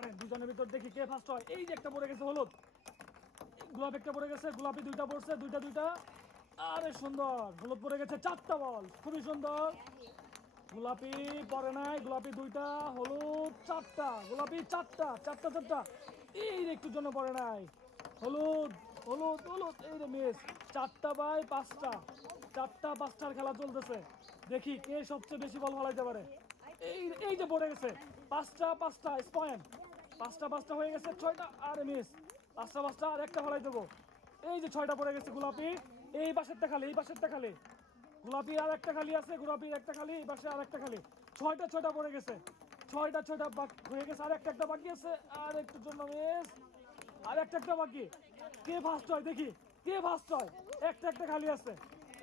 মারেন দুজনের ভিতর দেখি কে ফার্স্ট হয়। এই যে একটা পড়ে গেছে হলুদ, গোলাপ একটা পড়ে গেছে, গোলাপি দুইটা পড়ছে, দুইটা। আরে সুন্দর, হলুদ পড়ে গেছে 4টা বল, খুবই সুন্দর। গোলাপি পড়ে নাই, গোলাপি দুইটা, হলুদ 4টা, গোলাপি 4টা। এই রে একটুর জন্য পড়ে নাই, হলুদ হলুদ হলুদ, এই রে মিস। 4টা বাই 5টা, 4টা 5টার খেলা চলতেছে। দেখি কে সবচেয়ে বেশি বল ফালাইতে পারে। এই যে পড়ে গেছে 5টা পয়েন্ট, 5টা হয়ে গেছে 6টা। আরে মিস, 5টা আর একটা ফালাই দেবো। এই যে 6টা পড়ে গেছে গোলাপি, এই পাশেরটা খালি, গোলাপি আর একটা খালি আছে, গোলাপির একটা খালি, এই পাশে আর একটা খালি। 6টা পড়ে গেছে, 6টা হয়ে গেছে, আর একটা বাকি আছে, আর একটুর জন্য মিস, আর একটা বাকি। কে ফার্স্ট হয় দেখি, কে ফার্স্ট হয়। একটা খালি আছে,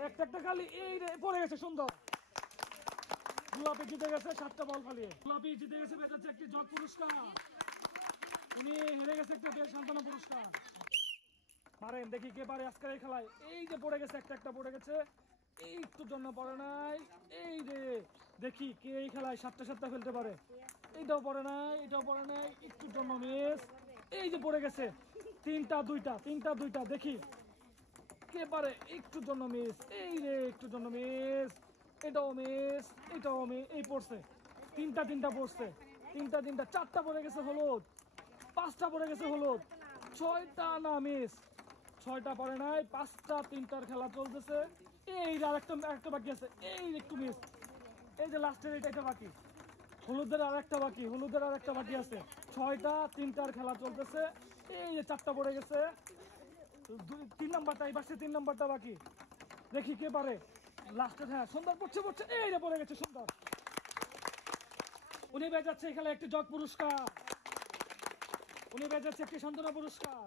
একটা খালি, এই রে পড়ে গেছে, সুন্দর। গোলাপি জিতে গেছে 7টা বল ফালিয়ে, গোলাপি জিতে গেছে, বেজাচ্ছে একটি জগ পুরস্কার। উনি হেরে গেছে একটা সান্ত্বনা পুরস্কার। পারেন দেখি কে পারে আজকের এই খেলায়। এই যে পড়ে গেছে, একটা পড়ে গেছে, এই একটুর জন্য পড়ে নাই। এই রে দেখি কে এই খেলায় 7টা ফেলতে পারে। এইটাও পড়ে নাই, একটুর জন্য মিস। এই যে পড়ে গেছে 3টা 2টা, দেখি কে পারে, একটুর জন্য মিস। এই রে একটুর জন্য মিস, এটাও মিস, এই পড়ছে 3টা পড়ছে, 4টা পড়ে গেছে হলুদ, 5টা পড়ে গেছে হলুদ, 6টা না মিস, 6টা পড়ে নাই, 5টা 3টার খেলা চলতেছে। এই আর একটা বাকি আছে, এই একটু মিস। এই যে লাস্টের এটা বাকি, হলুদের আর একটা বাকি আছে। 6টা 3টার খেলা চলতেছে। এই যে 4টা পড়ে গেছে, 3 নাম্বারটা, এই পাশে 3 নাম্বারটা বাকি। দেখি কে পারে লাস্টের। হ্যাঁ সুন্দর পড়ছে, এই রে পড়ে গেছে, সুন্দর। উনি পেয়ে যাচ্ছে এখানে একটি জগ পুরস্কার, উনি পেয়ে যাচ্ছে একটি সান্ত্বনা পুরস্কার।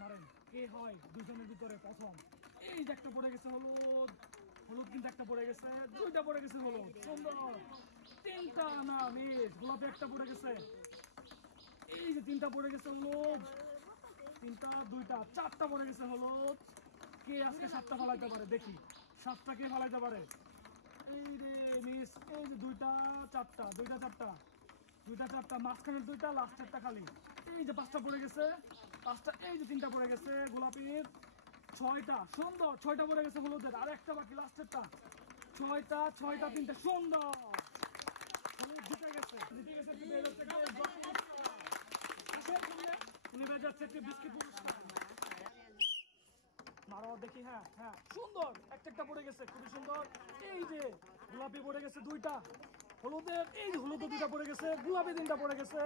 মারেন কে হয় দুজনের ভিতরে প্রথম। এই যে একটা পড়ে গেছে হলুদ, কিন্তু একটা পড়ে গেছে, 2টা পড়ে গেছে হলুদ, সুন্দর। 3টা না মিস, গোলাপি একটা পড়ে গেছে। এই যে 3টা পড়ে গেছে হলুদ, 3টা 2টা, 4টা পড়ে গেছে হলুদ। কে আজকে 7টা ফালাইতে পারে দেখি, 7টা কে ফালাইতে পারে। এই রে মিস, এই যে 2টা 4টা, মাঝখানের 2টা, লাস্টেরটা খালি। এই যে 5টা পড়ে গেছে, 5টা, এই যে 3টা পড়ে গেছে গোলাপির, 6টা, সুন্দর। 6টা পড়ে গেছে হলুদের, আর একটা বাকি লাস্টেরটা। 6টা 3টা, সুন্দর। হলুদ জিতে গেছে, উনি পেয়ে যাচ্ছে একটি বিস্কিট পুরস্কার। মারো দেখি, হ্যাঁ সুন্দর, একটা পড়ে গেছে, খুবই সুন্দর। এই যে গোলাপি পড়ে গেছে 2টা, হলুদের এই যে হলুদ 2টা পড়ে গেছে, গোলাপি 3টা পড়ে গেছে,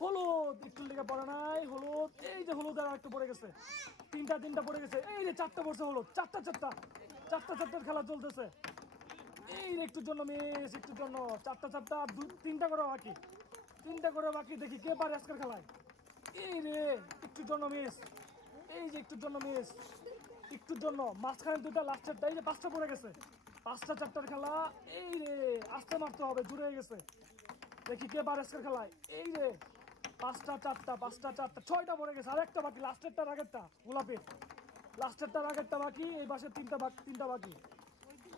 হলুদ একটুর দিকে পড়ে নাই, হলুদ এই যে হলুদ আর একটা পড়ে গেছে, 3টা পড়ে গেছে। এই যে 4টা পড়ছে হলুদ, 4টার খেলা চলতেছে। এই একটুর জন্য মিস, 4টা 3টা করে বাকি, দেখি কে পারে আজকের খেলায়। এই রে একটুর জন্য মিস, এই যে একটুর জন্য মাঝখানে 2টা, লাস্টেরটা। এই যে 5টা পড়ে গেছে, 5টা 4টার খেলা। এই রে আস্তে মারতে হবে, জুড়ে গেছে। দেখি কে পারে আজকের খেলায়। এই রে 5টা 4টা, 6টা পড়ে গেছে, আর একটা বাকি, লাস্টেরটার আগেরটা গোলাপের, বাকি। এই পাশে 3টা বাকি,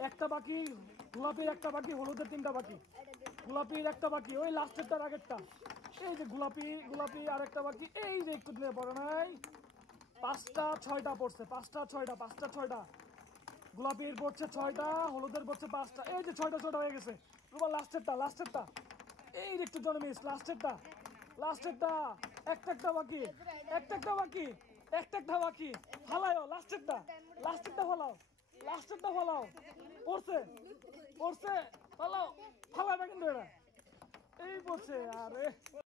একটা বাকি গোলাপির, একটা বাকি হলুদের, 3টা বাকি, গোলাপির একটা বাকি, ওই লাস্টেরটার আগেরটা। এই যে গোলাপি আর একটা বাকি, এই যে একটু দিলে পড়ে নাই। 5টা 6টা পড়ছে, 5টা 6টা, গোলাপির পড়ছে 6টা, হলুদের পড়ছে 5টা। এই যে 6টা হয়ে গেছে। এবার লাস্টেরটা, এই যে একটু জন্য মিস, লাস্টেরটা, একটা বাকি, ফালাও লাস্টেরটা ফালাও, পড়ছে, ফালাও কিন্তু এটা এই পড়ছে, আরে